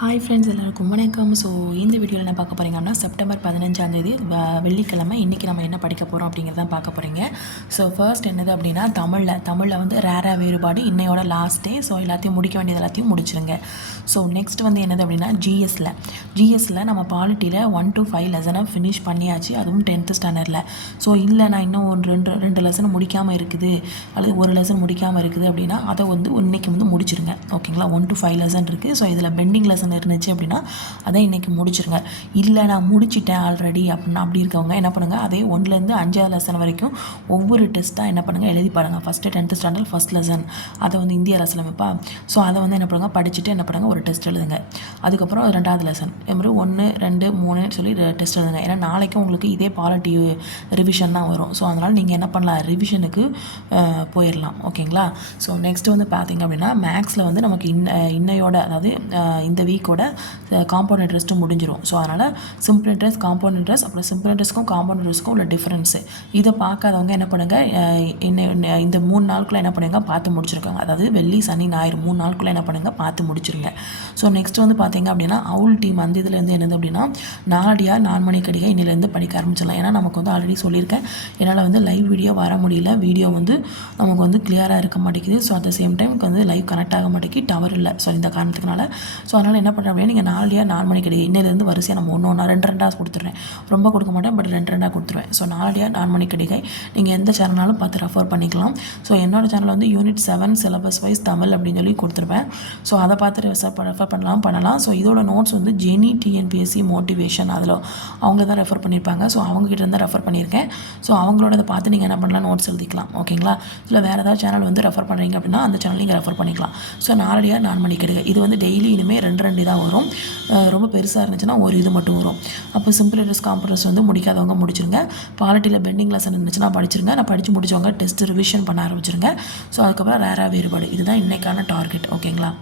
Hi friends எல்லாருக்கும் வணக்கம். So இந்த வீடியோவில் என்ன பார்க்க போகிறீங்க அப்படின்னா செப்டம்பர் பதினஞ்சாந்தேதி வெள்ளிக்கிழமை இன்றைக்கி நம்ம என்ன படிக்க போகிறோம் அப்படிங்கிறத பார்க்க போகிறீங்க ஸோ ஃபர்ஸ்ட் என்னது அப்படின்னா தமிழில் தமிழில் வந்து ரேரா வேறுபாடு இன்னையோட லாஸ்ட் டே ஸோ எல்லாத்தையும் முடிக்க வேண்டியது எல்லாத்தையும் முடிச்சிருங்க. ஸோ நெக்ஸ்ட் வந்து என்னது அப்படின்னா ஜிஎஸ்சில் ஜிஎஸ்சில் நம்ம பாலிட்டியில் ஒன் டு ஃபைவ் லெசனை ஃபினிஷ் பண்ணியாச்சு. அதுவும் டென்த்து ஸ்டாண்டர்டில் ஸோ இல்லை நான் இன்னும் ஒரு ரெண்டு ரெண்டு லெசன் முடிக்காமல் இருக்குது. அல்லது ஒரு லெசன் முடிக்காமல் இருக்குது அப்படின்னா அதை வந்து இன்றைக்கி வந்து முடிச்சிருங்க. ஓகேங்களா ஒன் டு ஃபைவ் லெசன் இருக்குது ஸோ இதில் பெண்டிங் லெசன் இருந்துச்சு அப்படின்னா அதை இன்றைக்கி முடிச்சிருங்க. இல்லை நான் முடிச்சிட்டேன் ஆல்ரெடி அப்படின்னா அப்படி இருக்கவங்க என்ன பண்ணுங்கள் அதே ஒன்றுலேருந்து அஞ்சாவது லெசன் வரைக்கும் ஒவ்வொரு டெஸ்ட்டாக என்ன பண்ணுங்கள் எழுதி பாருங்கள் first tenth standard first lesson அதை வந்து இந்திய லெசன் அரசியலமைப்பா ஸோ அதை வந்து என்ன பண்ணுங்கள் படிச்சுட்டு என்ன பண்ணுங்கள் ஒரு டெஸ்ட் எழுதுங்க. அதுக்கப்புறம் ரெண்டாவது லெசன் மாதிரி ஒன்று ரெண்டு மூணுன்னு சொல்லி டெஸ்ட் எழுதுங்க. ஏன்னா நாளைக்கும் உங்களுக்கு இதே பாலிட்டி ரிவிஷன் தான் வரும். ஸோ அதனால் நீங்கள் என்ன பண்ணலாம்? ரிவிஷனுக்கு போயிடலாம் ஓகேங்களா ஸோ நெக்ஸ்ட் வந்து பார்த்தீங்க அப்படின்னா மேக்ஸில் வந்து நமக்கு இன்ன இன்னையோட அதாவது இந்த வீக் வீக்கோட காம்பவுண்ட் இன்ட்ரெஸ்ட்டும் முடிஞ்சிடும் ஸோ அதனால் சிம்பிள் இன்ட்ரெஸ்ட் காம்பவுண்ட் இன்ட்ரெஸ்ட் அப்புறம் சிம்பிள் இன்ட்ரெஸ்ட்க்கும் காம்பவுண்ட் இன்ட்ரெஸ்ட்க்கும் உள்ள டிஃப்ரென்ஸு இதை பார்க்காதவங்க என்ன பண்ணுங்கள் என்ன இந்த மூணு நாளுக்குள்ளே என்ன பண்ணுங்க பார்த்து முடிச்சிருக்காங்க. அதாவது வெள்ளி சனி ஞாயிறு மூணு நாளுக்குள்ளே என்ன பண்ணுங்கள் பார்த்து முடிச்சிருங்க. ஸோ நெக்ஸ்ட் வந்து பார்த்தீங்க அப்படின்னா அவுல் டீம் அந்த இதுலேருந்து என்னது அப்படின்னா நாலடியாக நாலு மணிக்கடியாக இன்னிலேருந்து படிக்க ஆரம்பிச்சிடலாம். ஏன்னா நமக்கு வந்து ஆல்ரெடி சொல்லியிருக்கேன். என்னால் வந்து லைவ் வீடியோ வர முடியல. வீடியோ வந்து நமக்கு வந்து கிளியராக இருக்க மாட்டேங்குது. So at the same time வந்து லைவ் கனெக்ட் ஆக மாட்டேங்கி டவர் இல்லை. ஸோ இந்த காரணத்துக்குனால. ஸோ அதனால் என்ன பண்ணுறேன் அப்படின்னா நீங்கள் நாலு நாலு மணிக்கடி இன்னிலேருந்து வரிசையாக நம்ம ஒன்று ஒன்றா ரெண்டு ரெண்டாக கொடுத்துட்றேன். ரொம்ப கொடுக்க மாட்டேன் பட் ரெண்டு ரெண்டாக கொடுத்துருவேன். ஸோ நாலடியாக நாலு மணிக்கடிகை நீங்கள் எந்த சேனலாலும் பார்த்து ரெஃபர் பண்ணிக்கலாம். ஸோ என்னோட சேனல் வந்து unit seven syllabus wise Tamil அப்படின்னு சொல்லி கொடுத்துருப்பேன் ஸோ அதை பார்த்து ரெஃபர் ரெஃபர் பண்ணலாம் பண்ணலாம். ஸோ இதோட நோட்ஸ் வந்து ஜெனி டிஎன்பிஎஸ்சி மோட்டிவேஷன் அதில் அவங்க தான் ரெஃபர் பண்ணியிருப்பாங்க ஸோ அவங்ககிட்ட இருந்தால் ரெஃபர் பண்ணியிருக்கேன். ஸோ அவங்களோட அதை பார்த்து நீங்கள் என்ன பண்ணலாம் நோட்ஸ் எழுதிக்கலாம். ஓகேங்களா? இல்லை வேறு ஏதாவது சேனல் வந்து ரெஃபர் பண்ணுறீங்க அப்படின்னா அந்த சேனல் நீங்கள் ரெஃபர் பண்ணிக்கலாம். ஸோ நாலடியாக நாலு மணிக்கு எடுங்க. இது வந்து டெய்லி இனிமேல் ரெண்டு ரெண்டு தான் வரும். ரொம்ப பெருசாக இருந்துச்சுன்னா ஒரு இது மட்டும் வரும். அப்போ சிம்பிள் இன்ட்ரெஸ்ட் காம்பரஸ் வந்து முடிக்காதவங்க முடிச்சிருங்க. பாலிட்டியில் பெண்டிங் லெசன் இருந்துச்சுன்னா படிச்சிருங்க. நான் படித்து முடிச்சவங்க டெஸ்ட் ரிவிஷன் பண்ண ஆரம்பிச்சிருங்க. ஸோ அதுக்கப்புறம் ரேராக வேறுபாடு. இதுதான் இன்றைக்கான டார்கெட் ஓகேங்களா